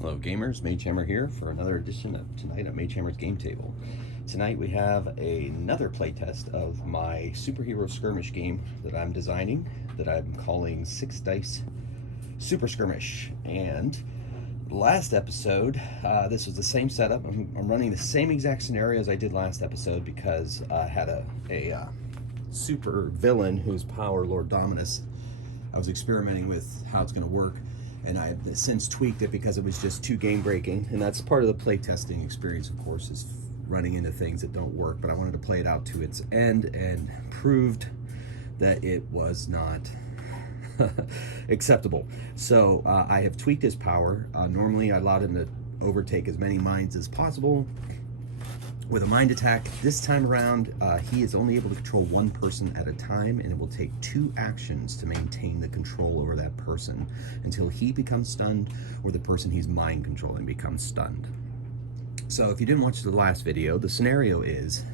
Hello gamers, Magehammer here for another edition of Tonight at Magehammer's Game Table. Tonight we have another playtest of my superhero skirmish game that I'm designing, that I'm calling 6 Dice Super Skirmish. And last episode, this was the same setup. I'm running the same exact scenario as I did last episode because I had a super villain whose power, Lord Dominus, I was experimenting with how it's going to work. And I have since tweaked it because it was just too game breaking, and that's part of the playtesting experience, of course, is running into things that don't work. But I wanted to play it out to its end and proved that it was not acceptable. So I have tweaked his power. Normally I allowed him to overtake as many minds as possible with a mind attack. This time around, he is only able to control one person at a time, and it will take 2 actions to maintain the control over that person until he becomes stunned or the person he's mind controlling becomes stunned. So if you didn't watch the last video, the scenario is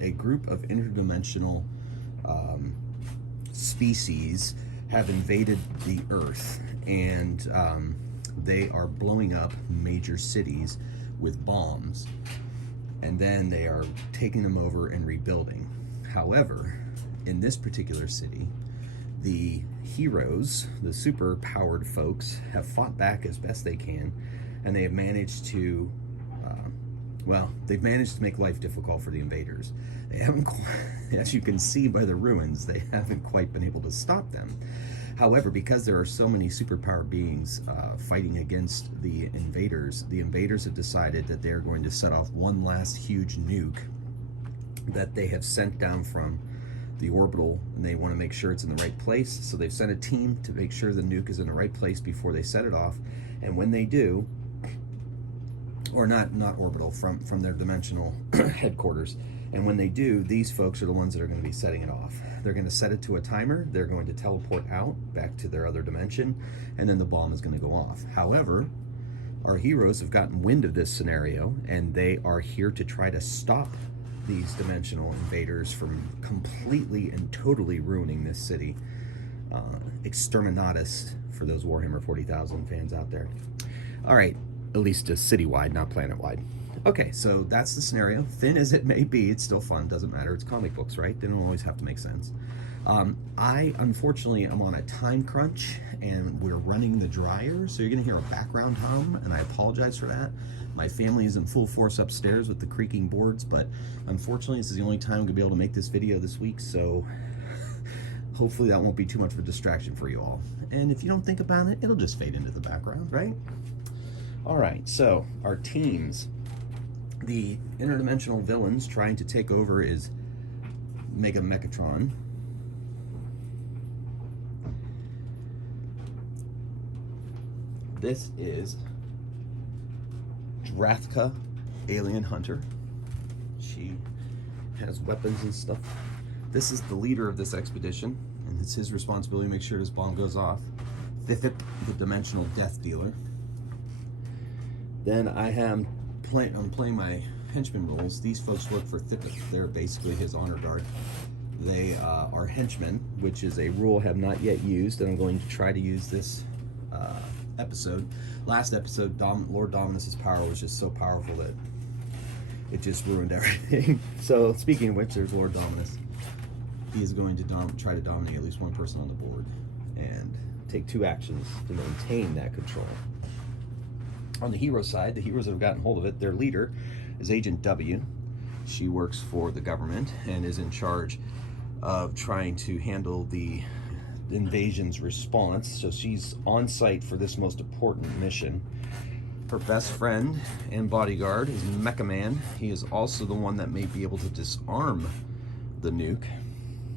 a group of interdimensional species have invaded the Earth, and they are blowing up major cities with bombs. And then they are taking them over and rebuilding. However, in this particular city, the heroes, the super powered folks, have fought back as best they can, and they have managed to, they've managed to make life difficult for the invaders. They haven't, as you can see by the ruins, they haven't quite been able to stop them. However, because there are so many superpowered beings fighting against the invaders have decided that they're going to set off one last huge nuke that they have sent down from the orbital, and they want to make sure it's in the right place. So they've sent a team to make sure the nuke is in the right place before they set it off. And when they do, or not orbital, from their dimensional headquarters, and when they do, these folks are the ones that are going to be setting it off. They're going to set it to a timer, they're going to teleport out back to their other dimension, and then the bomb is going to go off. However, our heroes have gotten wind of this scenario, and they are here to try to stop these dimensional invaders from completely and totally ruining this city. Exterminatus for those Warhammer 40,000 fans out there. All right, at least citywide, not planet-wide. Okay, so that's the scenario. Thin as it may be, it's still fun, doesn't matter. It's comic books, right? They don't always have to make sense. I, unfortunately, am on a time crunch, and we're running the dryer, so you're gonna hear a background hum, and I apologize for that. My family is in full force upstairs with the creaking boards, but unfortunately, this is the only time I'm gonna be able to make this video this week, so hopefully that won't be too much of a distraction for you all. And if you don't think about it, it'll just fade into the background, right? All right, so our teams. The interdimensional villains trying to take over is Megatron. This is Drathka, Alien Hunter. She has weapons and stuff. This is the leader of this expedition, and it's his responsibility to make sure this bomb goes off. Thithip, the dimensional death dealer. Then I'm playing my henchman roles. These folks work for Thithip. They're basically his honor guard. They are henchmen, which is a rule I have not yet used, and I'm going to try to use this episode. Last episode, Lord Dominus's power was just so powerful that it just ruined everything. So speaking of which, there's Lord Dominus. He is going to try to dominate at least one person on the board and take 2 actions to maintain that control. On the hero side, the heroes that have gotten hold of it, their leader is Agent W. She works for the government and is in charge of trying to handle the invasion's response. So she's on site for this most important mission. Her best friend and bodyguard is Mecha Man. He is also the one that may be able to disarm the nuke.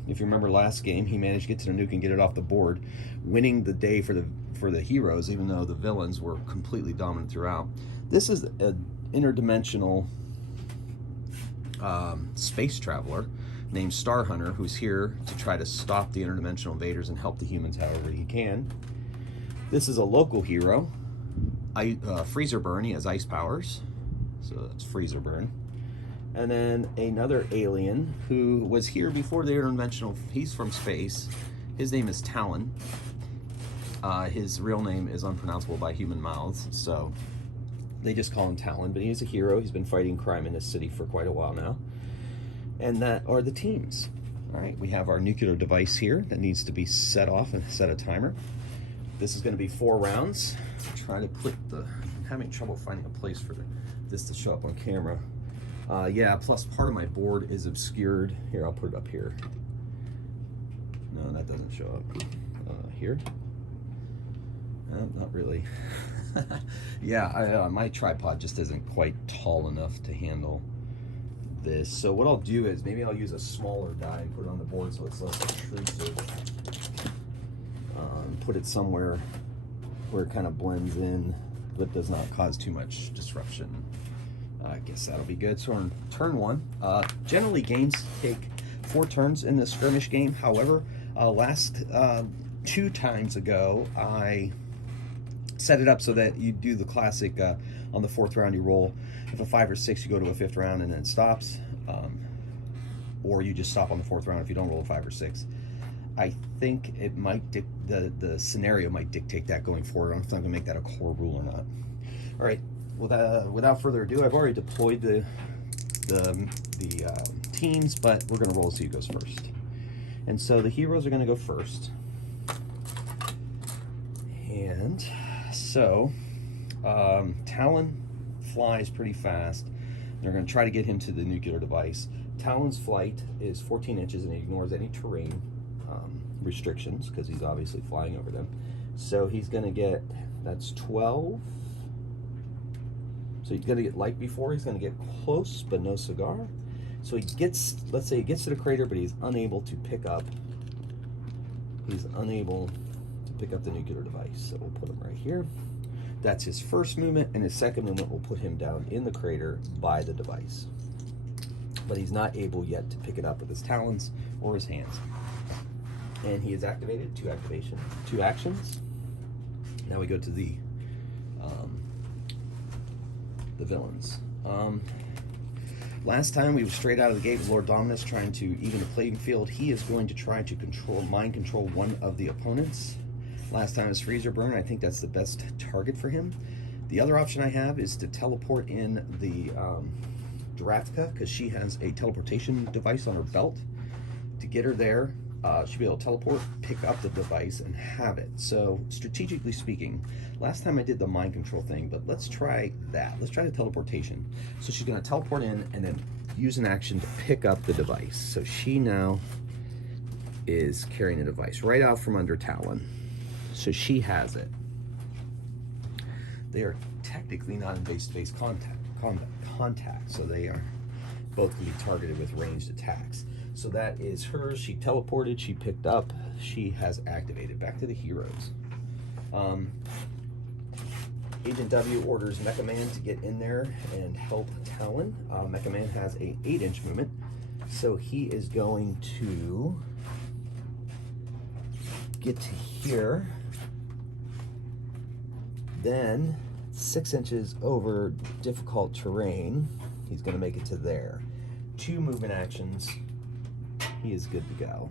If you remember last game, he managed to get to the nuke and get it off the board, winning the day for the heroes, even though the villains were completely dominant throughout. This is an interdimensional space traveler named Star Hunter, who's here to try to stop the interdimensional invaders and help the humans however he can. This is a local hero, Freezer Burn. He has ice powers, so that's Freezer Burn. And then another alien who was here before the interdimensional, he's from space. His name is Talon. His real name is unpronounceable by human mouths, so They just call him Talon, but he's a hero. He's been fighting crime in this city for quite a while now. And that are the teams. All right, we have our nuclear device here that needs to be set off and set a timer. This is going to be 4 rounds. Try to put I'm having trouble finding a place for this to show up on camera. Yeah, plus part of my board is obscured. Here, I'll put it up here. No, that doesn't show up. Here. Not really. Yeah, my tripod just isn't quite tall enough to handle this. So what I'll do is maybe I'll use a smaller die and put it on the board so it's less intrusive. Put it somewhere where it kind of blends in but does not cause too much disruption. I guess that'll be good. So on turn 1, generally games take 4 turns in the skirmish game. However, last 2 times ago I set it up so that you do the classic on the 4th round you roll. If a 5 or 6, you go to a 5th round and then it stops, or you just stop on the 4th round if you don't roll a 5 or 6. I think it might the scenario might dictate that going forward. I don't know if I'm gonna make that a core rule or not. All right, without further ado, I've already deployed the teams, but we're gonna roll to see who goes first. And so the heroes are gonna go first. And so Talon flies pretty fast. They're going to try to get him to the nuclear device. Talon's flight is 14 inches and he ignores any terrain restrictions because he's obviously flying over them. So he's going to get, that's 12. So he's going to get light before. He's going to get close but no cigar. So he gets, let's say he gets to the crater, but he's unable to pick up. He's unable to pick up the nuclear device. So we'll put him right here. That's his first movement, and his second movement will put him down in the crater by the device. But he's not able yet to pick it up with his talons or his hands. And he is activated, 2 actions. Now we go to the villains. Last time we were straight out of the gate with Lord Dominus trying to even the playing field. He is going to try to mind control one of the opponents. Last time was Freezer Burn. I think that's the best target for him. The other option I have is to teleport in the Duratka, because she has a teleportation device on her belt. To get her there, she'll be able to teleport, pick up the device, and have it. So, strategically speaking, last time I did the mind control thing, but let's try that. Let's try the teleportation. So she's going to teleport in and then use an action to pick up the device. So she now is carrying the device right out from under Talon. So she has it. They are technically not in base-to-base contact, so they are both can be targeted with ranged attacks. So that is hers. She teleported, she picked up, she has activated. Back to the heroes. Agent W orders Mecha Man to get in there and help Talon. Mecha Man has a 8-inch movement, so he is going to get to here. Then 6 inches over difficult terrain, he's going to make it to there. 2 movement actions, he is good to go.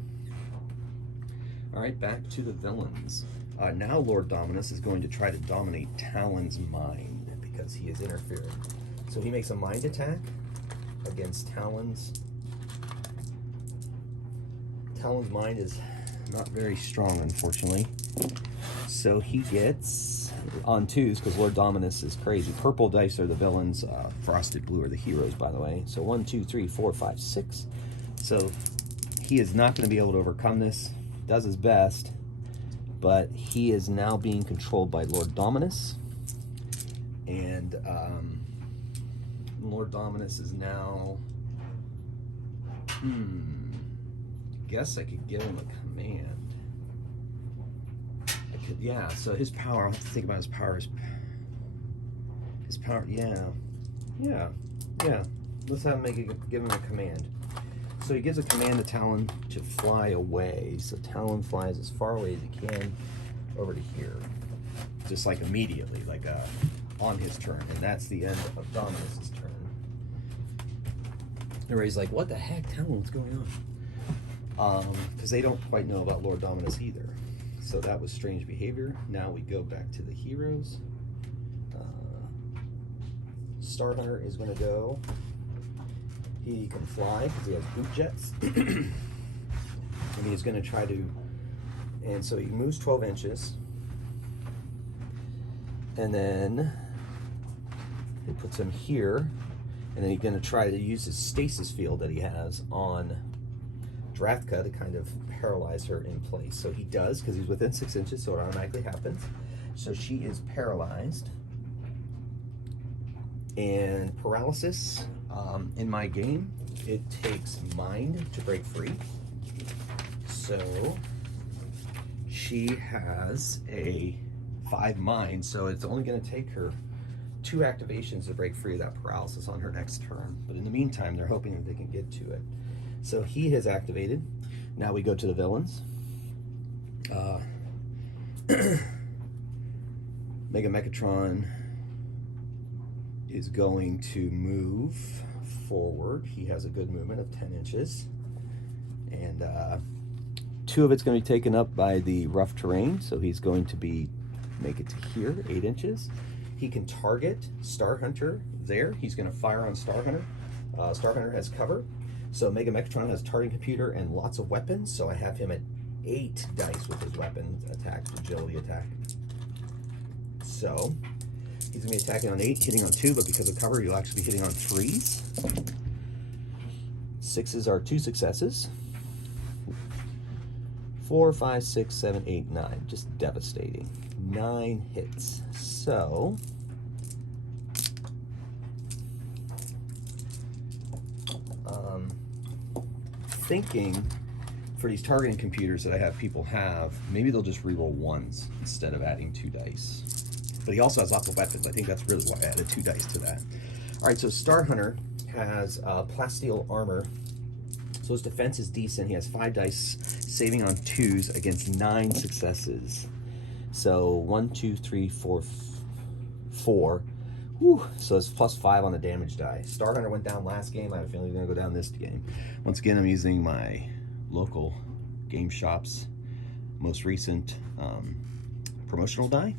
All right, back to the villains. Now Lord Dominus is going to try to dominate Talon's mind because he is interfering. So he makes a mind attack against Talon's. Talon's mind is not very strong, unfortunately. So he gets on 2s because Lord Dominus is crazy. Purple dice are the villains. Frosted blue are the heroes, by the way. So 1, 2, 3, 4, 5, 6. So he is not going to be able to overcome this. Does his best, but he is now being controlled by Lord Dominus. And Lord Dominus is now... guess I could give him a command. I could, yeah, so his power, I'll have to think about his power. His power, yeah. Let's have him give him a command. So he gives a command to Talon to fly away. So Talon flies as far away as he can over to here. Just like immediately, like on his turn. And that's the end of Dominus's turn. Everybody's like, what the heck, Talon, what's going on? Because they don't quite know about Lord Dominus either. So that was strange behavior. Now we go back to the heroes. Star Hunter is going to go. He can fly because he has boot jets. And he's going to try to, and so he moves 12 inches. And then he puts him here. And then he's going to try to use his stasis field that he has on Drathka to kind of paralyze her in place. So he does, because he's within 6 inches, so it automatically happens. So she is paralyzed. And paralysis, in my game, it takes mind to break free. So she has a 5 mind, so it's only going to take her 2 activations to break free of that paralysis on her next turn. But in the meantime, they're hoping that they can get to it. So he has activated. Now we go to the villains. Mega Mechatron is going to move forward. He has a good movement of 10 inches. And 2 of it's going to be taken up by the rough terrain, so he's going to make it to here, 8 inches. He can target Star Hunter there. He's going to fire on Star Hunter. Star Hunter has cover. So Mega Mechatron has targeting computer and lots of weapons. So I have him at 8 dice with his weapon attack, agility attack. So he's going to be attacking on 8, hitting on 2, but because of cover, you'll actually be hitting on 3s. 6s are 2 successes. 4, 5, 6, 7, 8, 9. Just devastating. 9 hits. So thinking for these targeting computers that I have people have, maybe they'll just reroll 1s instead of adding 2 dice. But he also has lots of weapons. I think that's really why I added 2 dice to that. All right, so Star Hunter has plasteel armor. So his defense is decent. He has 5 dice, saving on 2s against 9 successes. So 1, 2, 3, 4, 4. Whew. So it's +5 on the damage die. Star Hunter went down last game. I have a feeling he's going to go down this game. Once again, I'm using my local game shop's most recent promotional die.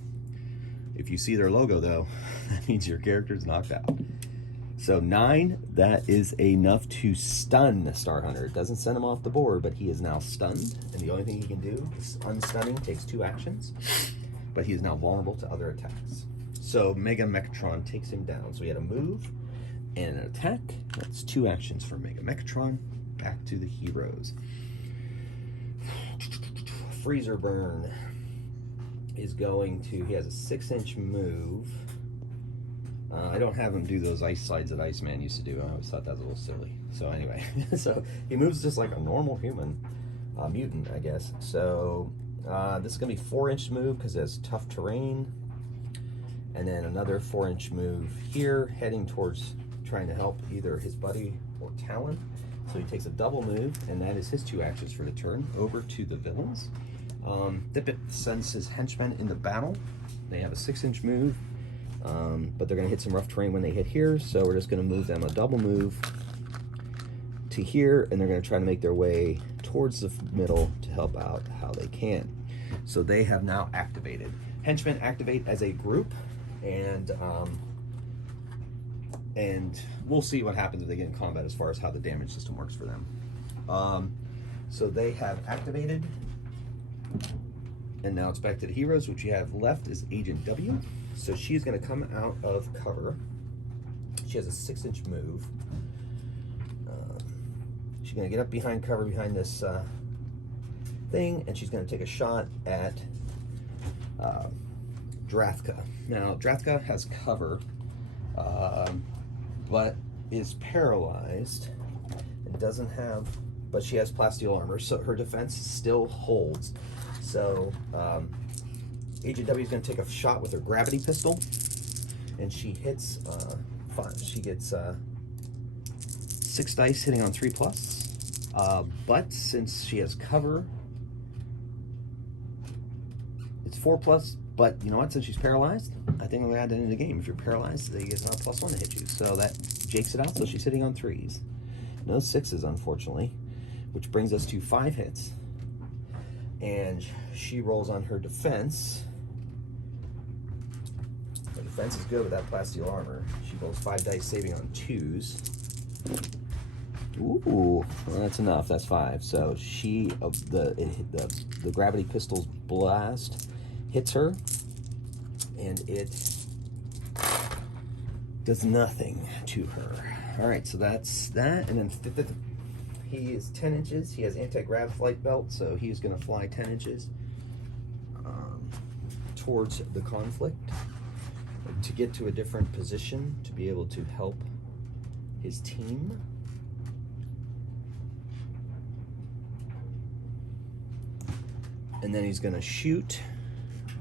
If you see their logo, though, that means your character's knocked out. So 9, that is enough to stun Star Hunter. It doesn't send him off the board, but he is now stunned. And the only thing he can do is unstunning, takes 2 actions. But he is now vulnerable to other attacks. So Mega Mechatron takes him down. So he had a move and an attack. That's 2 actions for Mega Mechatron. Back to the heroes. Freezer Burn is going to, he has a 6-inch move. I don't have him do those ice slides that Iceman used to do. I always thought that was a little silly. So anyway, so he moves just like a normal human, mutant, I guess. So this is going to be 4-inch move because it has tough terrain. And then another 4-inch move here, heading towards trying to help either his buddy or Talon. So he takes a double move, and that is his 2 actions for the turn. Over to the villains. Thippet sends his henchmen into battle. They have a 6-inch move. But they're going to hit some rough terrain when they hit here, so we're just going to move them a double move to here, and they're going to try to make their way towards the middle to help out how they can. So they have now activated. Henchmen activate as a group, and we'll see what happens if they get in combat as far as how the damage system works for them. So they have activated, and now it's back to the heroes. What you have left is Agent W. So she's going to come out of cover. She has a 6-inch move. She's going to get up behind cover behind this thing, and she's going to take a shot at Drathka. Now, Drathka has cover, but is paralyzed and doesn't have, but she has plasteel armor, so her defense still holds. So, Agent W is going to take a shot with her gravity pistol, and she hits 5. She gets 6 dice hitting on 3+. But since she has cover, it's 4+. But you know what? Since she's paralyzed, I think I'm going to add that into the game. If you're paralyzed, they get a +1 to hit you. So that jakes it out. So she's hitting on 3s. No 6s, unfortunately, which brings us to 5 hits. And she rolls on her defense. defense is good with that plasteel armor. She rolls 5 dice, saving on 2s. Ooh, well, that's enough. That's 5. So the gravity pistol's blast hits her, and it does nothing to her. All right, so that's that. And then he is 10 inches. He has anti-grav flight belt, so he's going to fly 10 inches towards the conflict to get to a different position to be able to help his team. And then he's going to shoot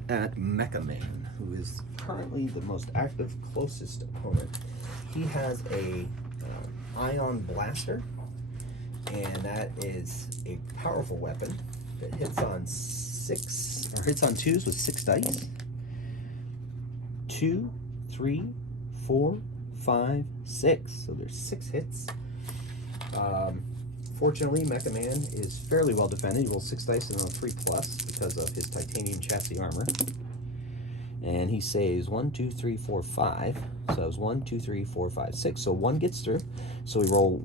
at Mecha Man, who is currently the most active, closest opponent. He has a ion blaster, and that is a powerful weapon that hits on 2s with 6 dice. 2, 3, 4, 5, 6. So there's 6 hits. Fortunately, Mecha Man is fairly well defended. He rolls 6 dice and a 3+ because of his titanium chassis armor. And he saves 1, 2, 3, 4, 5. So it's 1, 2, 3, 4, 5, 6. So 1 gets through. So we roll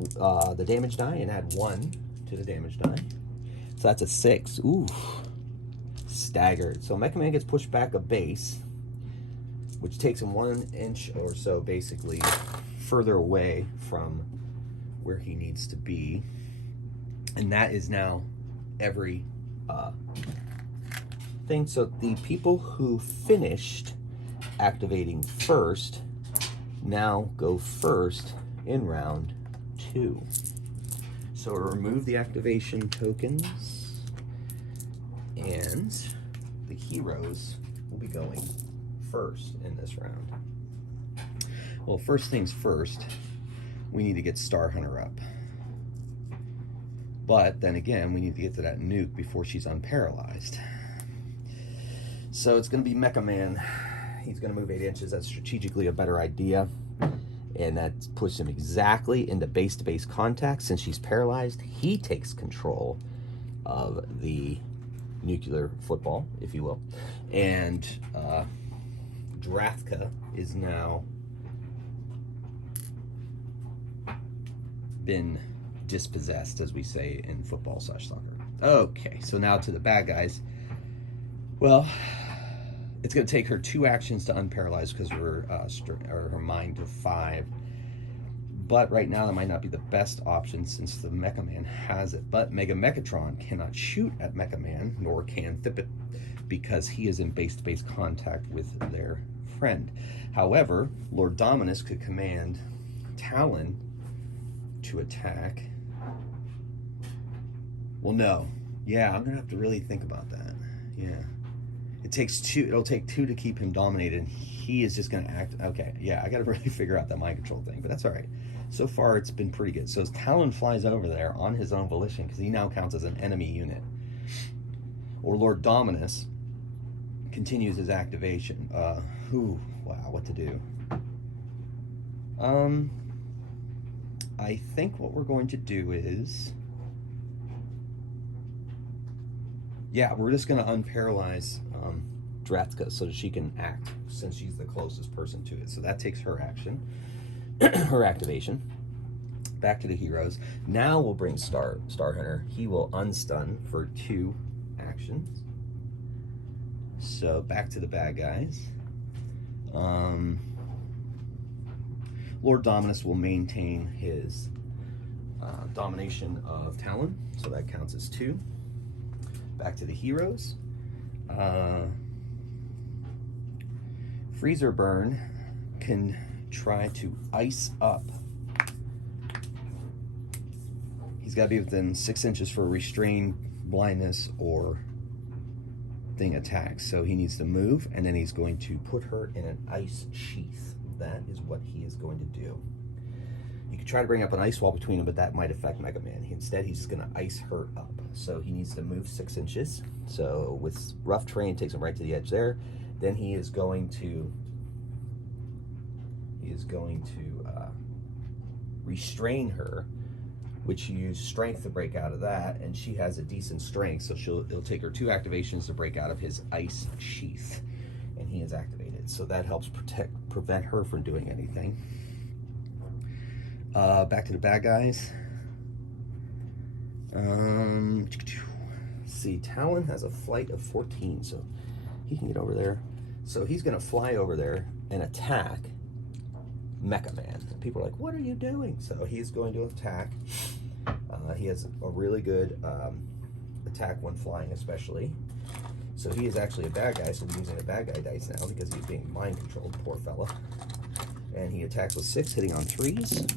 the damage die and add 1 to the damage die. So that's a 6. Ooh. Staggered. So Mecha Man gets pushed back a base, which takes him 1 inch or so basically further away from where he needs to be. And that is now every thing. So the people who finished activating first now go first in round 2. So remove the activation tokens, and the heroes will be going first in this round. Well, first things first, we need to get Star Hunter up. But then again, we need to get to that nuke before she's unparalyzed. So it's going to be Mecha Man. He's going to move 8 inches. That's strategically a better idea. And that puts him exactly into base-to-base contact. Since she's paralyzed, he takes control of the nuclear football, if you will. And Drathka is now been dispossessed, as we say in football/soccer. Okay, so now to the bad guys. Well, it's going to take her 2 actions to unparalyze because her mind to 5. But right now, that might not be the best option since the Mecha Man has it. But Mega Mechatron cannot shoot at Mecha Man, nor can Thippet, because he is in base-to-base contact with their friend. However, Lord Dominus could command Talon to attack. Well, no. Yeah, I'm gonna have to really think about that. Yeah. It takes 2, it'll take 2 to keep him dominated, and he is just gonna act. Okay, yeah, I gotta really figure out that mind control thing, but that's all right. So far, it's been pretty good. So as Talon flies over there on his own volition, because he now counts as an enemy unit, or Lord Dominus continues his activation. Wow, what to do? I think what we're going to do is, yeah, we're just going to unparalyze Drathka so that she can act, since she's the closest person to it. So that takes her action, her activation. Back to the heroes. Now we'll bring Star Hunter. He will unstun for 2 actions. So back to the bad guys. Lord Dominus will maintain his domination of Talon, so that counts as 2. Back to the heroes. Freezer Burn can try to ice up. He's got to be within 6 inches for restrain, blindness, or thing attacks. So he needs to move, and then he's going to put her in an ice sheath. That is what he is going to do. You could try to bring up an ice wall between them, but that might affect Mega Man. Instead, he's just going to ice her up. So he needs to move 6 inches. So with rough terrain, takes him right to the edge there. Then he is going to restrain her, which you use strength to break out of that, and she has a decent strength, so it'll take her 2 activations to break out of his ice sheath, and he is activated. So that helps protect prevent her from doing anything. Back to the bad guys. See, Talon has a flight of 14, so he can get over there. So he's going to fly over there and attack Mecha Man. And people are like, what are you doing? So he's going to attack. He has a really good attack when flying, especially. So he is actually a bad guy, so we're using a bad guy dice now because he's being mind controlled, poor fella. And he attacks with 6, hitting on 3s.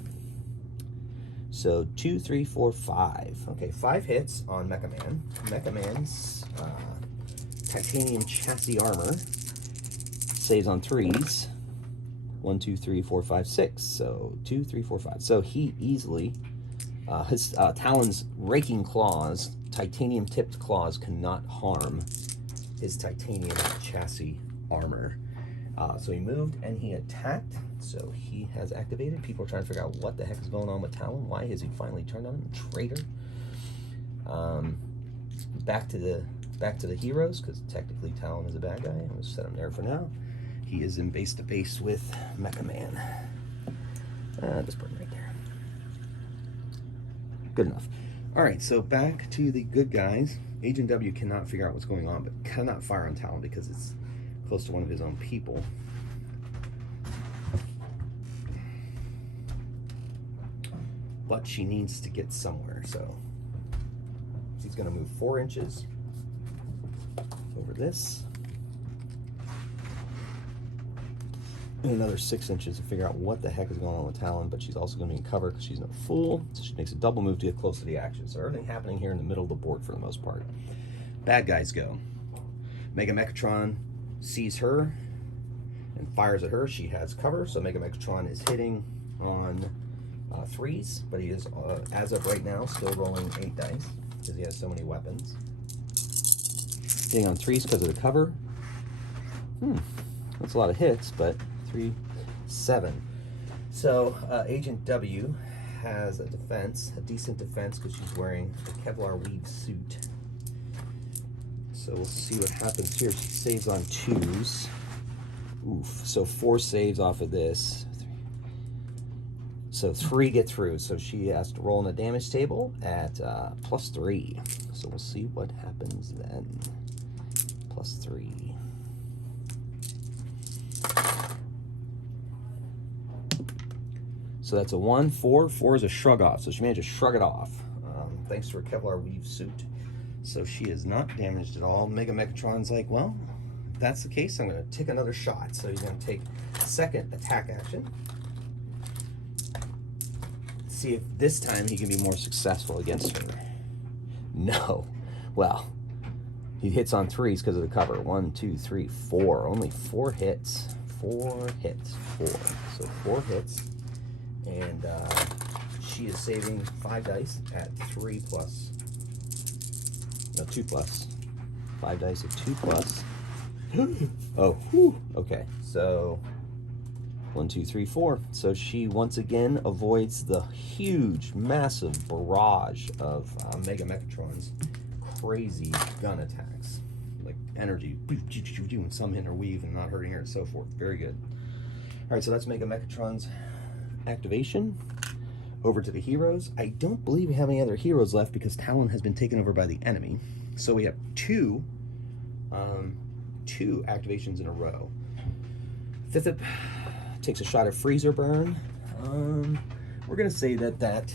So 2, 3, 4, 5. Okay, 5 hits on Mecha Man. Mecha Man's titanium chassis armor saves on 3s. 1, 2, 3, 4, 5, 6. So 2, 3, 4, 5. So he easily, his Talon's raking claws, titanium tipped claws, cannot harm his titanium chassis armor. So he moved and he attacked. So he has activated. People are trying to figure out what the heck is going on with Talon. Why has he finally turned on him? Traitor. Back to the heroes, because technically Talon is a bad guy. I'm gonna set him there for now. He is in base to base with Mecha Man. Just put him right there. Good enough. All right, so back to the good guys. Agent W cannot figure out what's going on, but cannot fire on Talon because it's close to one of his own people. But she needs to get somewhere, so she's going to move 4 inches over this and another 6 inches to figure out what the heck is going on with Talon. But she's also going to be in cover because she's no fool, so she makes a double move to get close to the action. So everything happening here in the middle of the board for the most part. Bad guys go. Mega Mechatron sees her and fires at her. She has cover, so Mega Mechatron is hitting on 3s, but he is, as of right now, still rolling 8 dice because he has so many weapons. Hitting on 3s because of the cover. That's a lot of hits, but 3, 7. So Agent W has a defense, a decent defense, because she's wearing a Kevlar weave suit. So we'll see what happens here. She saves on 2s. Oof. So 4 saves off of this. So 3 get through. So she has to roll on the damage table at +3. So we'll see what happens then. +3. So that's a 1, 4. 4 is a shrug off. So she managed to shrug it off. Thanks to her Kevlar weave suit. So she is not damaged at all. Mega Mechatron's like, well, if that's the case, I'm going to take another shot. So he's going to take second attack action. See if this time he can be more successful against her. No. Well, he hits on 3s because of the cover. 1, 2, 3, 4. Only 4 hits. 4 hits. 4. So 4 hits. And she is saving 5 dice at 3 plus. No, 2 plus. 5 dice at 2 plus. Oh, whew. Okay. So 1, 2, 3, 4. So she once again avoids the huge, massive barrage of Mega Mechatron's crazy gun attacks. Like energy, and some hitting her weave and not hurting her and so forth. Very good. All right, so that's Mega Mechatron's activation. Over to the heroes. I don't believe we have any other heroes left because Talon has been taken over by the enemy. So we have two activations in a row. Fifth takes a shot at freezer burn. We're gonna say that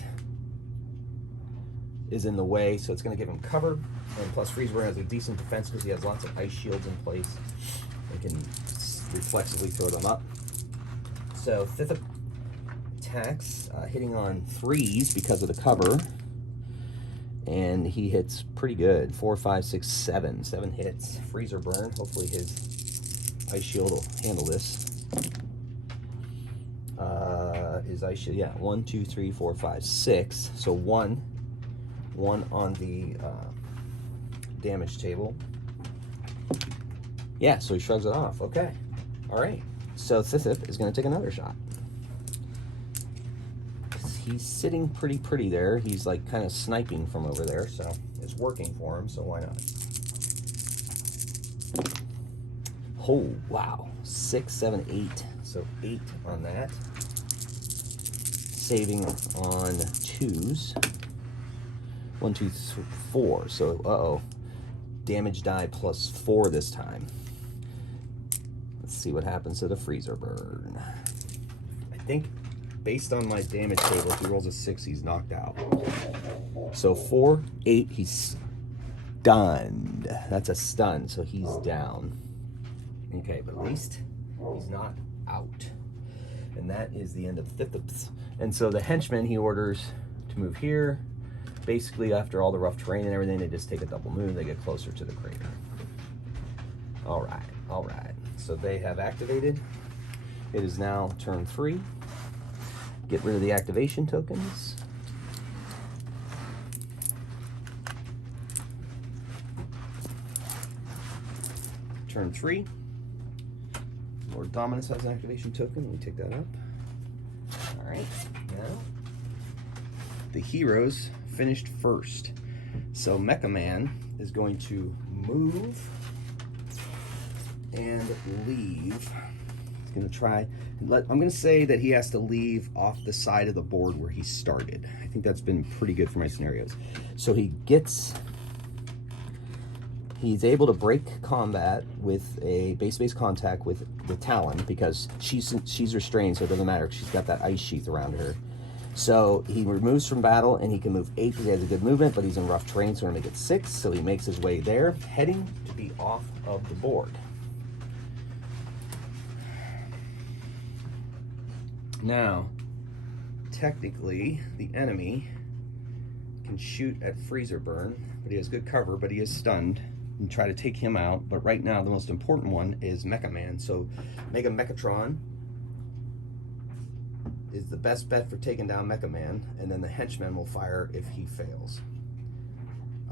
is in the way, so it's gonna give him cover. And plus freezer burn has a decent defense because he has lots of ice shields in place. They can reflexively throw them up. So fifth attacks, hitting on 3s because of the cover, and he hits pretty good. 4, 5, 6, 7. 7 hits. Freezer burn. Hopefully his ice shield will handle this. His ice shield, yeah. 1, 2, 3, 4, 5, 6. So one on the damage table. Yeah, so he shrugs it off. Okay. All right. So Sithip is going to take another shot. He's sitting pretty there. He's like kind of sniping from over there, so it's working for him, so why not? Oh, wow. 6, 7, 8. So 8 on that. Saving on 2s. 1, 2, 3, 4. So, uh-oh. Damage die plus 4 this time. Let's see what happens to the freezer burn. I think, based on my damage table, if he rolls a 6, he's knocked out. So 4, 8, he's stunned. That's a stun, so he's down. Okay, but at least he's not out. And that is the end of Thithip's. And so the henchman, he orders to move here. Basically, after all the rough terrain and everything, they just take a double move. They get closer to the crater. All right, all right. So they have activated. It is now turn 3. Get rid of the activation tokens. Turn 3. Lord Dominus has an activation token. We take that up. All right, now the heroes finished first. So Mecha Man is going to move and leave. He's going to try. I'm going to say that he has to leave off the side of the board where he started. I think that's been pretty good for my scenarios. So he's able to break combat with a base contact with the Talon because she's restrained, so it doesn't matter. She's got that ice sheath around her. So he removes from battle, and he can move 8 because he has a good movement, but he's in rough terrain, so we're going to make it 6. So he makes his way there, heading to be off of the board. Now, technically, the enemy can shoot at freezer burn, but he has good cover, but he is stunned, and try to take him out. But right now, the most important one is Mecha Man. So Mega Mechatron is the best bet for taking down Mecha Man, and then the henchman will fire if he fails.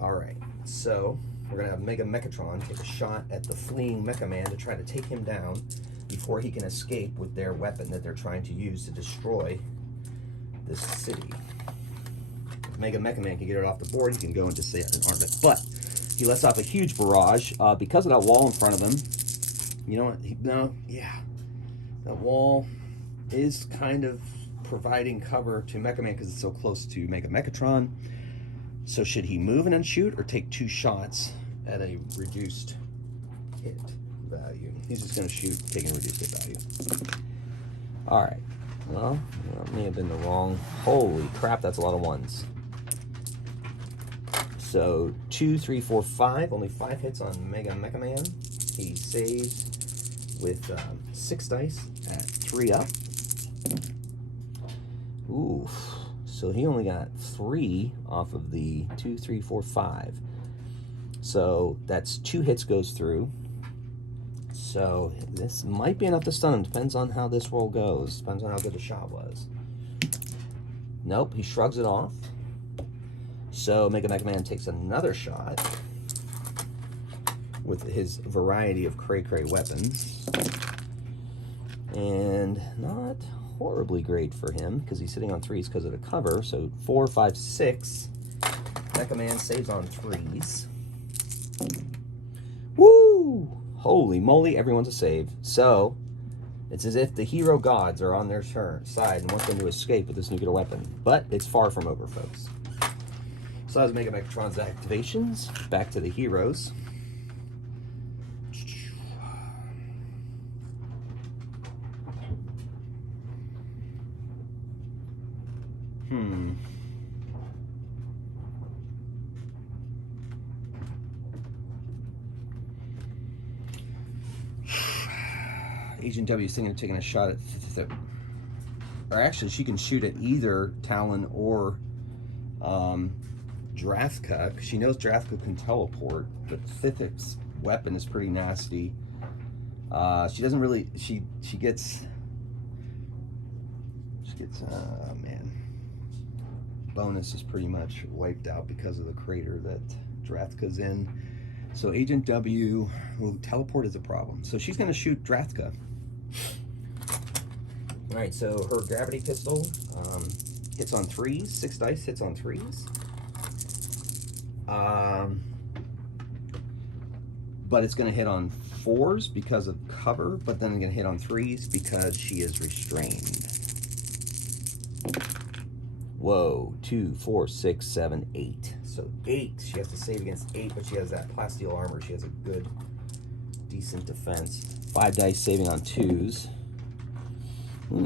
All right, so we're gonna have Mega Mechatron take a shot at the fleeing Mecha Man to try to take him down before he can escape with their weapon that they're trying to use to destroy this city. If Mega Mecha Man can get it off the board, he can go into say an armament, but he lets off a huge barrage because of that wall in front of him. You know what? That wall is kind of providing cover to Mecha Man because it's so close to Mega Mechatron. So should he move and then shoot, or take 2 shots at a reduced hit value? He's just going to shoot, taking a reduced hit value. All right. Well, that may have been the wrong. Holy crap, that's a lot of 1s. So 2, 3, 4, 5. Only 5 hits on Mega Mecha Man. He saves with 6 dice at 3 up. Ooh, so he only got 3 off of the 2, 3, 4, 5. So that's 2 hits goes through. So this might be enough to stun him. Depends on how this roll goes. Depends on how good the shot was. Nope, he shrugs it off. So Mega Man takes another shot with his variety of cray-cray weapons. And not horribly great for him because he's sitting on 3s because of the cover. So 4, 5, 6. Mecha Man saves on 3s. Woo! Holy moly, everyone's a save. So it's as if the hero gods are on their side and want them to escape with this nuclear weapon. But it's far from over, folks. So that was Mega Mechatron's activations. Back to the heroes. Agent W is thinking of taking a shot at, or actually she can shoot at either Talon or Draftka. She knows Draftka can teleport, but Thithip's weapon is pretty nasty. She doesn't really, she gets, man. Bonus is pretty much wiped out because of the crater that Draftka's in. So Agent W, well, teleport is a problem. So she's gonna shoot Draftka. All right, so her gravity pistol hits on 3s, 6 dice hits on 3s. But it's gonna hit on 4s because of cover, but then I'm gonna hit on 3s because she is restrained. Whoa, 2, 4, 6, 7, 8. So 8, she has to save against 8, but she has that plasteel armor. She has a good, decent defense. 5 dice saving on 2s.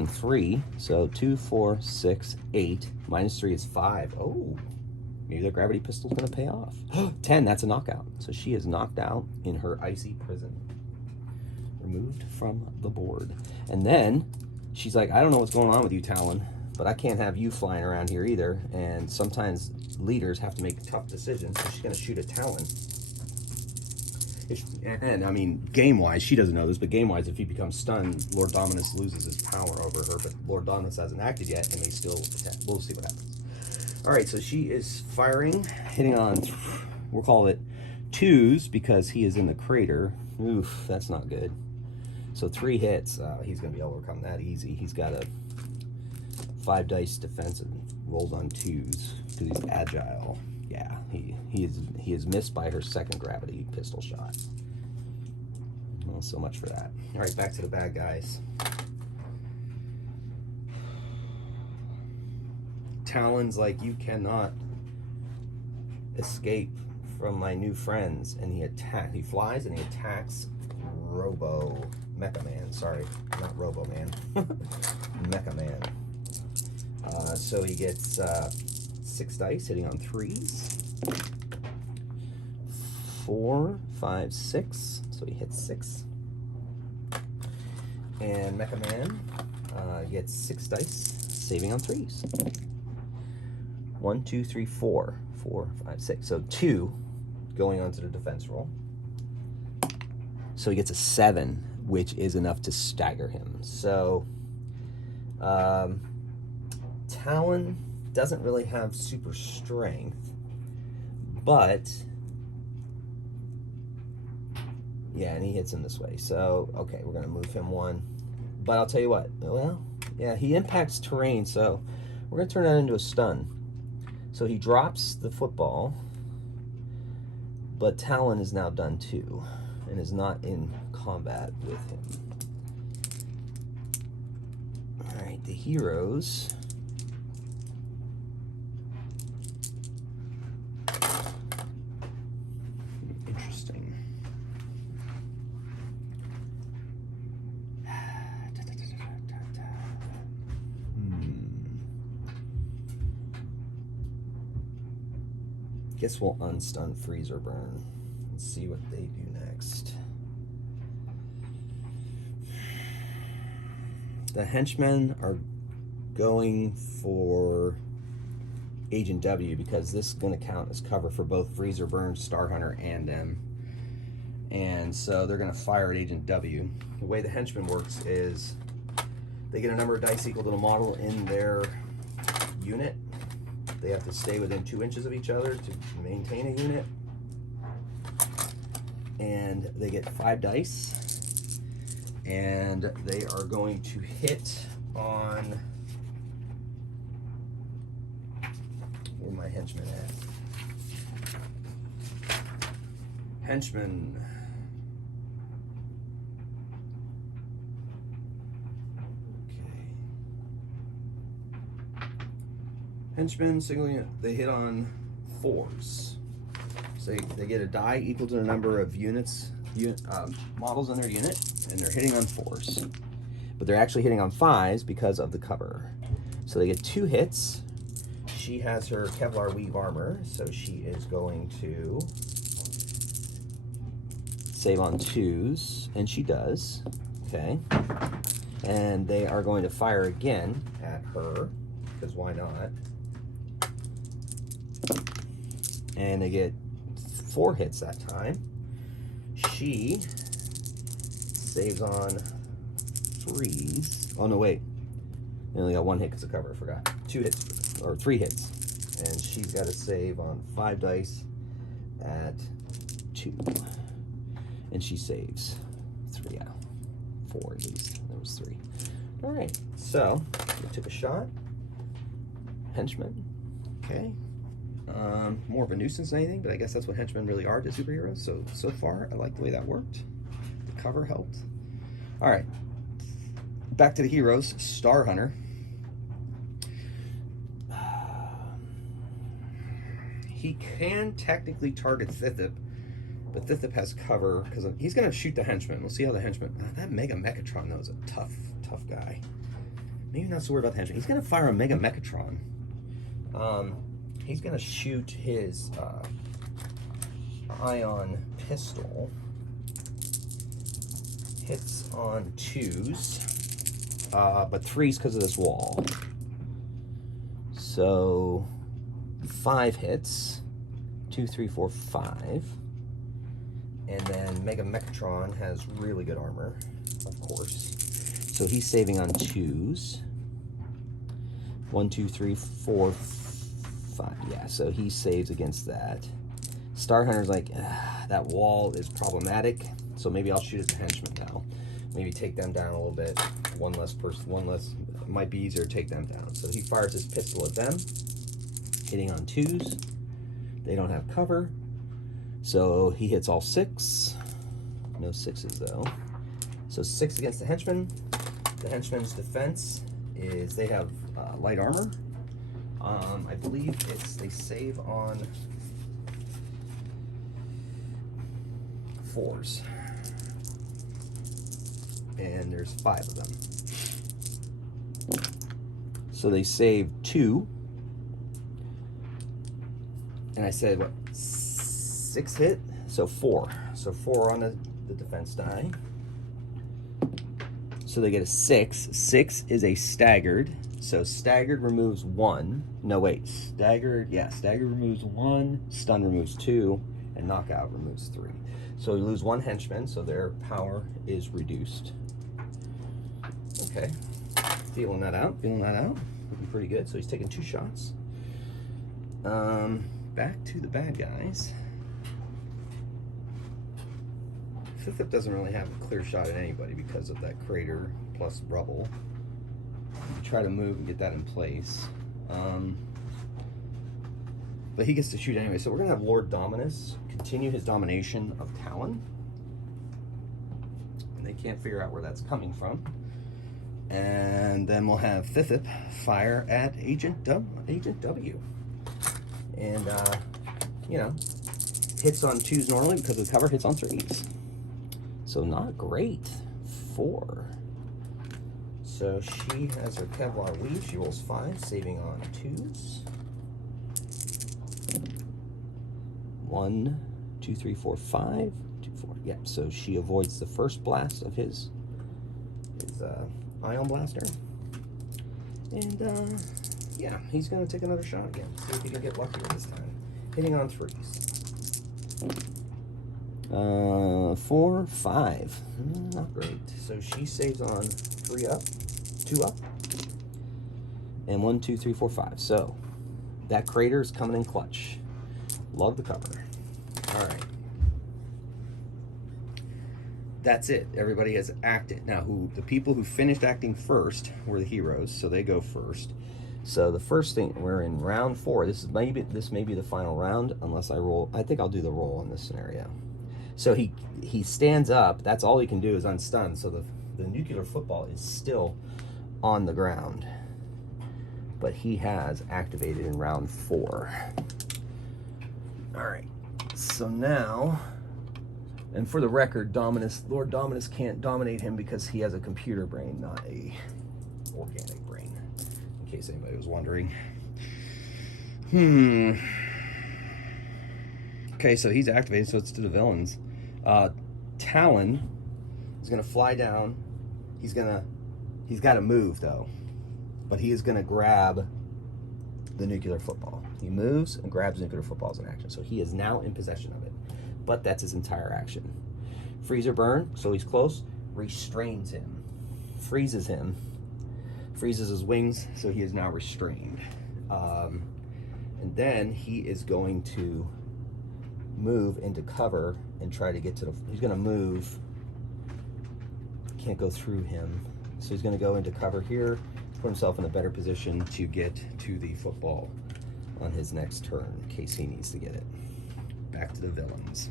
3, so 2, 4, 6, 8. Minus 3 is 5. Oh, maybe the gravity pistol's gonna pay off. 10, that's a knockout. So she is knocked out in her icy prison. Removed from the board. And then she's like, I don't know what's going on with you, Talon, but I can't have you flying around here either. And sometimes leaders have to make tough decisions. So she's gonna shoot at Talon. And I mean, game-wise, she doesn't know this, but game-wise, if he becomes stunned, Lord Dominus loses his power over her, but Lord Dominus hasn't acted yet, and they still attack. We'll see what happens. All right, so she is firing, hitting on, we'll call it 2s, because he is in the crater. Oof, that's not good. So 3 hits, he's going to be able to overcome that easy. He's got a 5 dice defense and rolls on 2s, because he's agile. Yeah, he is missed by her second gravity pistol shot. Well, so much for that. All right, back to the bad guys. Talon's like, you cannot escape from my new friends, and he flies and he attacks Mecha Man. Sorry, not Robo Man. Mecha Man. So he gets 6 dice, hitting on 3s. 4, 5, 6. So he hits 6. And Mecha Man gets 6 dice, saving on 3s. 1, 2, 3, 4. 4, 5, 6. So 2 going on to the defense roll. So he gets a 7, which is enough to stagger him. So Talon doesn't really have super strength, but yeah, and he hits him this way. So okay, we're gonna move him 1, but I'll tell you what, well, yeah, he impacts terrain, so we're gonna turn that into a stun. So he drops the football, but Talon is now done too and is not in combat with him. All right, the heroes. Interesting. Guess we'll unstun, freeze, or burn and see what they do next. The henchmen are going for Agent W because this is going to count as cover for both freeze or burn, Star Hunter, and them. And so they're going to fire at Agent W. The way the henchman works is they get a number of dice equal to the model in their unit. They have to stay within 2 inches of each other to maintain a unit. And they get 5 dice. And they are going to hit on... Where my henchmen at? Henchmen. Henchmen, singling, they hit on 4s. So they get a die equal to the number of models in their unit, and they're hitting on 4s. But they're actually hitting on 5s because of the cover. So they get 2 hits. She has her Kevlar weave armor, so she is going to save on 2s, and she does. Okay. And they are going to fire again at her, because why not? And they get 4 hits that time. She saves on 3s. Oh no, wait. They only got 1 hit because of cover, I forgot. 2 hits, or 3 hits. And she's got to save on 5 dice at 2. And she saves 3 out. 4 at least. That was 3. Alright, so we took a shot. Henchman. Okay. More of a nuisance than anything, but I guess that's what henchmen really are to superheroes. So far, I like the way that worked. The cover helped. All right, back to the heroes. Star Hunter. He can technically target Thithip, but Thithip has cover because he's going to shoot the henchman. We'll see how the henchman... that Mega Mechatron, though, is a tough guy. Maybe not so worried about the henchman. He's going to fire a Mega Mechatron. He's going to shoot his ion pistol. Hits on 2s, but 3s because of this wall. So 5 hits, 2, 3, 4, 5. And then Mega Mechatron has really good armor, of course. So he's saving on 2s. 1, 2, 3, 4, 5. Yeah, so he saves against that. Star Hunter's like, that wall is problematic, so maybe I'll shoot at the henchman now. Maybe take them down a little bit. One less person, it might be easier to take them down. So he fires his pistol at them, hitting on 2s. They don't have cover, so he hits all 6. No 6s though. So 6 against the henchman. The henchman's defense is they have light armor. I believe they save on 4s. And there's 5 of them. So they save 2. And I said, what, 6 hit? So 4. So 4 on the defense die. So they get a 6. 6 is a staggered. So staggered removes 1. No, wait. Staggered removes 1. Stun removes 2. And knockout removes 3. So we lose 1 henchman, so their power is reduced. Okay. Feeling that out. Looking pretty good. So he's taking 2 shots. Back to the bad guys. Thithip doesn't really have a clear shot at anybody because of that crater plus rubble. You try to move and get that in place. But he gets to shoot anyway. So we're going to have Lord Dominus continue his domination of Talon. And they can't figure out where that's coming from. And then we'll have Thithip fire at Agent W. And, you know, hits on 2s normally because of the cover, hits on 3s. So not great. 4. So she has her Kevlar weave. She rolls 5, saving on 2s. 1, 2, 3, 4, 5. 2, 4. Yep. So she avoids the first blast of his ion blaster. And yeah, he's going to take another shot again. See if he can get luckier this time. Hitting on 3s. 4, 5. Not great. So she saves on 3 up, 2 up, and 1, 2, 3, 4, 5. So that crater is coming in clutch. Love the cover. All right. That's it. Everybody has acted. Now, the people who finished acting first were the heroes, so they go first. So the first thing, we're in round 4. This may be the final round, unless I roll. I think I'll do the roll in this scenario. So he stands up. That's all he can do is unstun. So the nuclear football is still on the ground, but he has activated in round 4. All right. So now, and for the record, Lord Dominus can't dominate him because he has a computer brain, not a organic brain. In case anybody was wondering. Okay, so he's activated, so it's to the villains. Talon is gonna fly down. He's got to move though, but he is gonna grab the nuclear football. He moves and grabs nuclear football as an action, so he is now in possession of it. But that's his entire action. Freeze or burn, so he's close. Restrains him, freezes him, freezes his wings, so he is now restrained. And then he is going to move into cover and try to get to he's going to move. Can't go through him, so he's going to go into cover here, put himself in a better position to get to the football on his next turn in case he needs to get it. Back to the villains.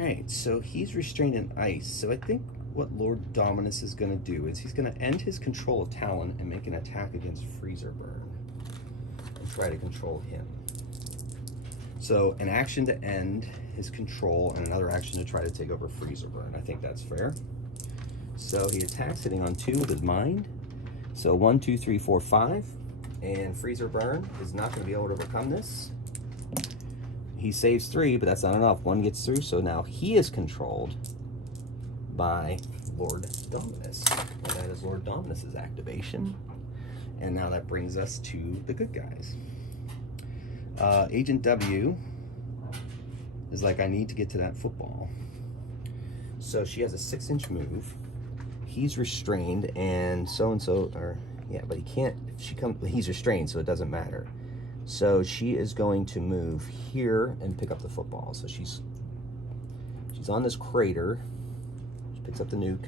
Alright, so he's restrained in ice. So I think what Lord Dominus is going to do is he's going to end his control of Talon and make an attack against Freezer Burn. And try to control him. So an action to end his control and another action to try to take over Freezer Burn. I think that's fair. So he attacks, hitting on 2 with his mind. So 1, 2, 3, 4, 5. And Freezer Burn is not going to be able to overcome this. He saves 3, but that's not enough. 1 gets through, so now he is controlled by Lord Dominus. And that is Lord Dominus's activation. And now that brings us to the good guys. Agent W is like, I need to get to that football. So she has a 6-inch move. He's restrained, and so-and-so, or yeah, but he can't, he's restrained, so it doesn't matter. So she is going to move here and pick up the football. So she's on this crater. She picks up the nuke.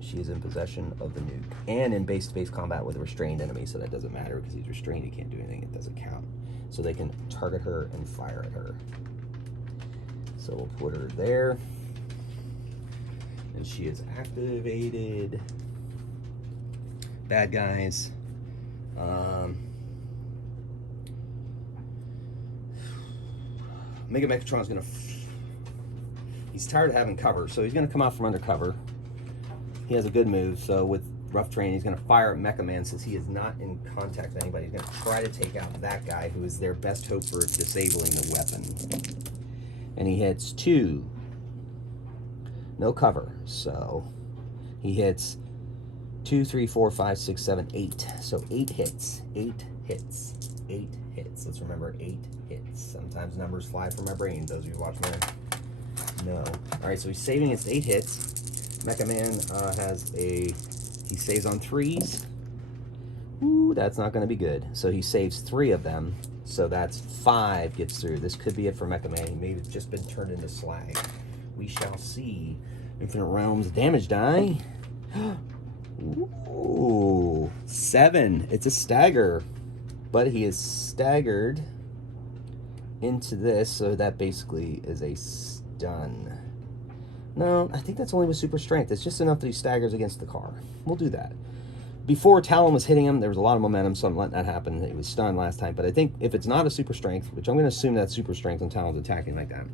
She is in possession of the nuke. And in base-to-base combat with a restrained enemy, so that doesn't matter because he's restrained, he can't do anything, it doesn't count. So they can target her and fire at her. So we'll put her there. And she is activated. Bad guys. Mega Megatron's gonna... he's tired of having cover, so he's gonna come out from under cover. He has a good move, so with rough terrain, he's gonna fire at Mecha Man since he is not in contact with anybody. He's gonna try to take out that guy who is their best hope for disabling the weapon. And he hits 2. No cover, so he hits 2, 3, 4, 5, 6, 7, 8. So 8 hits. 8 hits. 8 hits. Let's remember 8 hits. Sometimes numbers fly from my brain. Those of you watching that know. Alright, so he's saving his 8 hits. Mecha Man has a... he saves on 3s. Ooh, that's not going to be good. So he saves 3 of them. So that's 5 gets through. This could be it for Mecha Man. He may have just been turned into slag. We shall see. Infinite Realms damage die. Ooh, 7. It's a stagger. But he is staggered into this, so that basically is a stun. No, I think that's only with super strength. It's just enough that he staggers against the car. We'll do that. Before Talon was hitting him, there was a lot of momentum, so I'm letting that happen. He was stunned last time, but I think if it's not a super strength, which I'm going to assume that's super strength and Talon's attacking like that,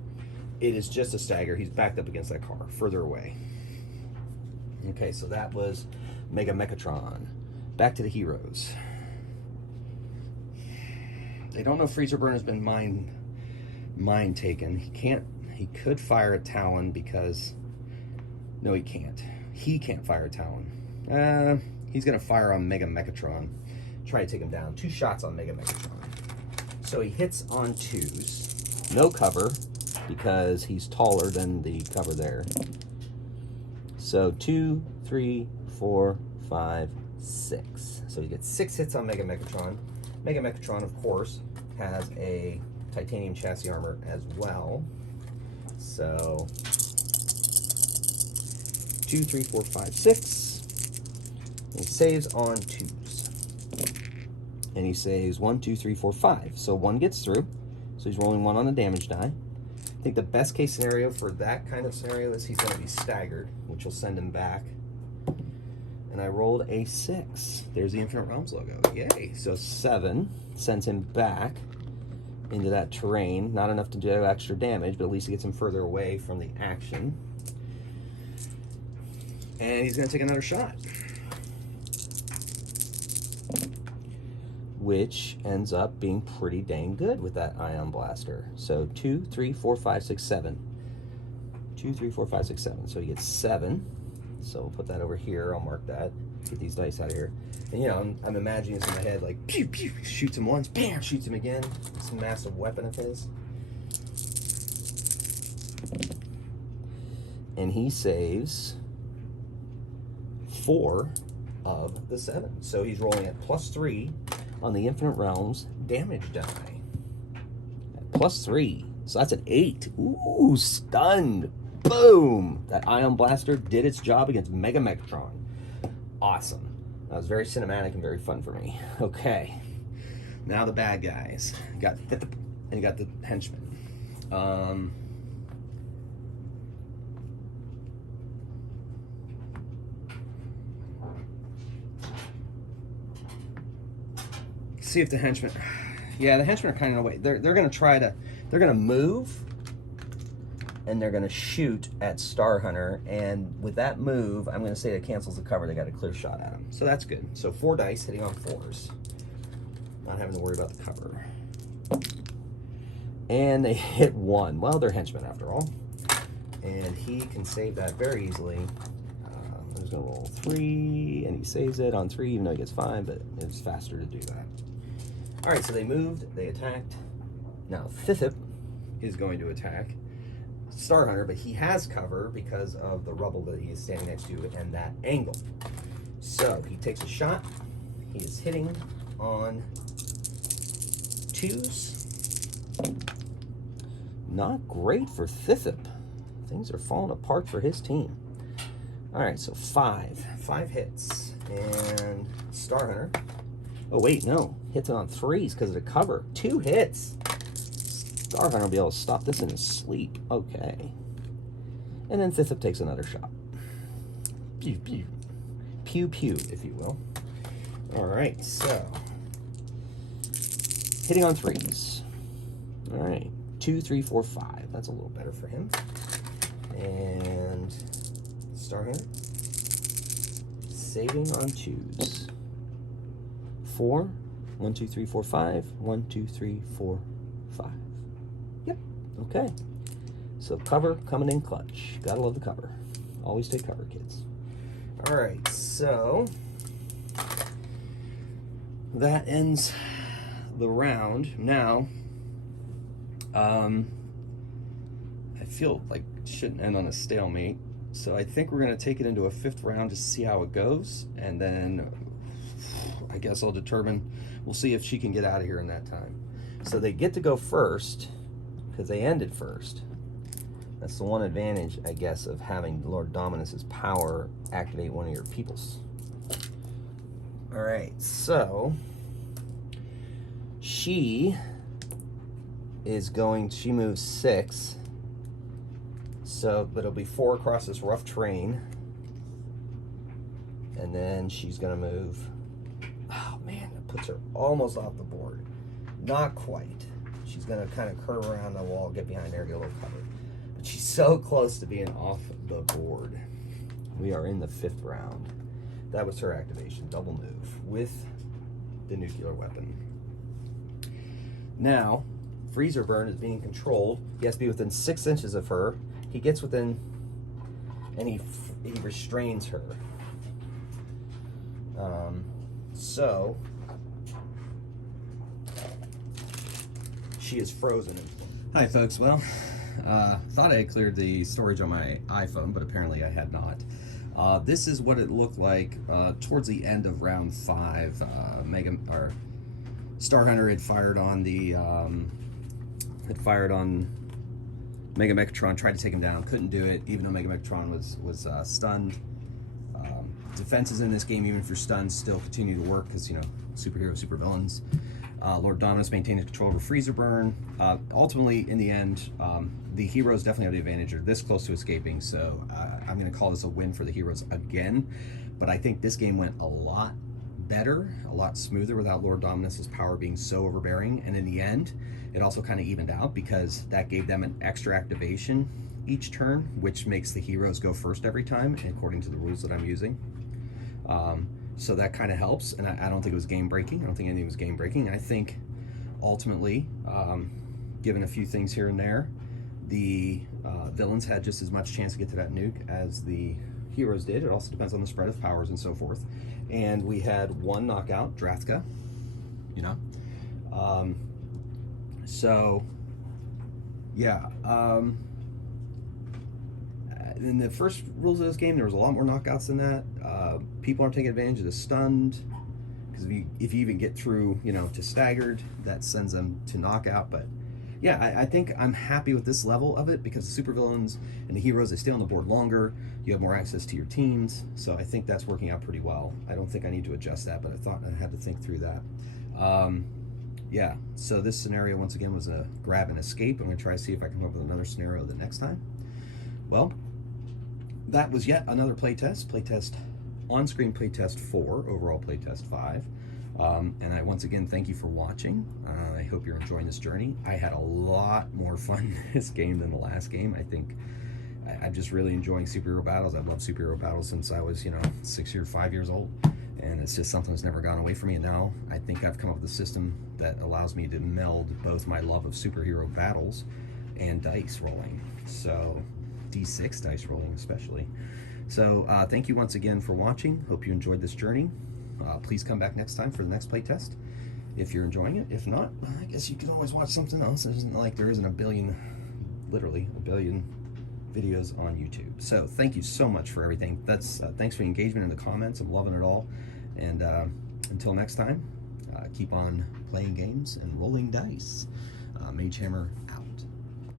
it is just a stagger. He's backed up against that car, further away. Okay, so that was Mega Mechatron. Back to the heroes. They don't know Freezer Burn has been mind taken. He could fire a Talon because... no, he can't. He can't fire a Talon. He's going to fire on Mega Mechatron. Try to take him down. 2 shots on Mega Mechatron. So he hits on 2s. No cover, because he's taller than the cover there. So 2, 3, 4, 5, 6. So he gets 6 hits on Mega Mechatron. Mega Mechatron, of course, has a titanium chassis armor as well. So 2, 3, 4, 5, 6. He saves on 2s. And he saves 1, 2, 3, 4, 5. So 1 gets through. So he's rolling 1 on the damage die. I think the best case scenario for that kind of scenario is he's going to be staggered, which will send him back. And I rolled a 6. There's the Infinite Realms logo. Yay. So 7 sends him back into that terrain. Not enough to do extra damage, but at least it gets him further away from the action. And he's going to take another shot, which ends up being pretty dang good with that Ion Blaster. So 2, 3, 4, 5, 6, 7. 2, 3, 4, 5, 6, 7. So he gets 7. So we'll put that over here. I'll mark that. Get these dice out of here. And you know, I'm imagining this in my head, like pew pew, shoots him once, bam, shoots him again. It's a massive weapon of his. And he saves 4 of the 7. So he's rolling at +3 on the Infinite Realms damage die. At +3. So that's an 8. Ooh, stunned. Boom! That Ion Blaster did its job against Mega Mechatron. Awesome. That was very cinematic and very fun for me. Okay. Now the bad guys. You got the henchmen. See if the henchmen... Yeah, the henchmen are kind of in a way. They're going to try to... They're going to move, and they're going to shoot at Star Hunter, and with that move, I'm going to say that cancels the cover. They got a clear shot at him. So that's good. So 4 dice hitting on 4s. Not having to worry about the cover. And they hit 1. Well, they're henchmen after all. And he can save that very easily. I'm just going to roll 3, and he saves it on 3, even though he gets 5, but it's faster to do that. All right, so they moved, they attacked. Now, Thithip is going to attack Star Hunter, but he has cover because of the rubble that he is standing next to and that angle. So he takes a shot. He is hitting on 2s. Not great for Thithip. Things are falling apart for his team. All right, so 5 hits. And Star Hunter, oh wait, no, hits it on 3s because of the cover. 2 hits. Star Hunter will be able to stop this in his sleep. Okay. And then Thithip takes another shot. Pew, pew. Pew, pew, if you will. All right, so hitting on 3s. All right, 2, 3, 4, 5. That's a little better for him. And Star Hunter saving on 2s. 4, 1, 2, 3, 4, 5. 1, 2, 3, 4, 5. Yep. Okay. So cover coming in clutch. Gotta love the cover. Always take cover, kids. All right. So that ends the round. Now, I feel like it shouldn't end on a stalemate. So I think we're gonna take it into a 5th round to see how it goes, and then I guess I'll determine. We'll see if she can get out of here in that time. So they get to go first because they ended first. That's the one advantage, I guess, of having Lord Dominus's power activate one of your peoples. All right, so she moves 6. So, but it'll be 4 across this rough terrain. And then she's gonna move. Oh man, that puts her almost off the board. Not quite. She's gonna kind of curve around the wall, get behind there, get a little cover. But she's so close to being off the board. We are in the 5th round. That was her activation, double move with the nuclear weapon. Now, Freezer Burn is being controlled. He has to be within 6 inches of her. He gets within, and he restrains her. So she is frozen. Hi folks, well, thought I had cleared the storage on my iPhone, but apparently I had not. This is what it looked like towards the end of round 5. Star Hunter had fired on the Mega Mechatron, tried to take him down, couldn't do it, even though Mega Mechatron was stunned. Defenses in this game, even if you're stunned, still continue to work because, you know, superhero, supervillains. Lord Dominus maintains control over Freezer Burn. Ultimately, in the end, the heroes definitely have the advantage. They're this close to escaping, so I'm going to call this a win for the heroes again. But I think this game went a lot better, a lot smoother without Lord Dominus's power being so overbearing. And in the end, it also kind of evened out because that gave them an extra activation each turn, which makes the heroes go first every time, according to the rules that I'm using. So that kind of helps, and I don't think it was game-breaking. I don't think anything was game-breaking. I think, ultimately, given a few things here and there, the villains had just as much chance to get to that nuke as the heroes did. It also depends on the spread of powers and so forth. And we had 1 knockout, Drathka, you know. So, yeah. In the first rules of this game, there was a lot more knockouts than that. People aren't taking advantage of the stunned, because if you even get through, you know, to staggered, that sends them to knockout. But yeah, I think I'm happy with this level of it because the supervillains and the heroes, they stay on the board longer. You have more access to your teams, so I think that's working out pretty well. I don't think I need to adjust that, but I thought I had to think through that. yeah, so this scenario once again was a grab and escape. I'm going to try to see if I can come up with another scenario the next time. Well, that was yet another playtest, on-screen playtest 4, overall playtest 5. And I once again thank you for watching. I hope you're enjoying this journey. I had a lot more fun this game than the last game. I think I'm just really enjoying superhero battles. I've loved superhero battles since I was, 6 or 5 years old. And it's just something that's never gone away from me. And now I think I've come up with a system that allows me to meld both my love of superhero battles and dice rolling. So, D6 dice rolling especially. So thank you once again for watching. Hope you enjoyed this journey. Please come back next time for the next playtest if you're enjoying it. If not, I guess you can always watch something else. It isn't like there isn't literally a billion videos on YouTube. So thank you so much for everything. Thanks for the engagement in the comments. I'm loving it all. And until next time, keep on playing games and rolling dice. Magehammer